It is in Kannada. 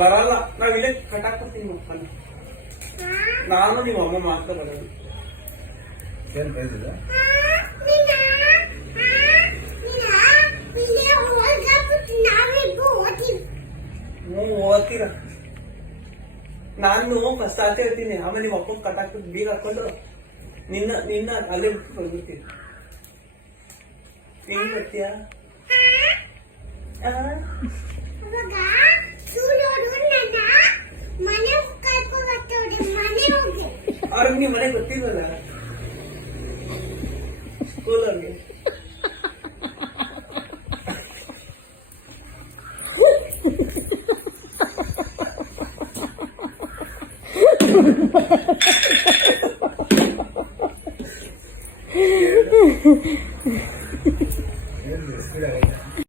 ಬರಲ್ಲ, ನಾವ್ ಇಲ್ಲೇ ಕಟ್ಟಾಕ್ತೀನಿ. ನಾನು ನಿಮ್ಮ ಅಮ್ಮ ಮಾತ್ರ ಬರೋದು. ಏನ್ ಪ್ರೈಸ್ ಇದೆ? ಓದ್ತೀರ? ನಾನು ಫಸ್ಟ್ ಆತ ಹೇಳ್ತೀನಿ, ಆಮೇಲೆ ನಿಮ್ಮ ಅಪ್ಪ ಕಟ್ಟಾಕ್ಬಿಟ್ಟು ಬೀಗ ಹಾಕೊಂಡು ನಿನ್ನ ಅಲ್ಲೇ ಬಿಟ್ಟು ಹೋಗ್ಬಿಡ್ತೀನಿ. ಹೆಂಗ್ ಬರ್ತೀಯಾ? ಅವ್ರಿಗೆ ನೀವು ಮನೆಗೆ ಗೊತ್ತಿಲ್ವಲ್ಲ ಸ್ಕೂಲ್ ಅವ್ರಿಗೆ. ಏನು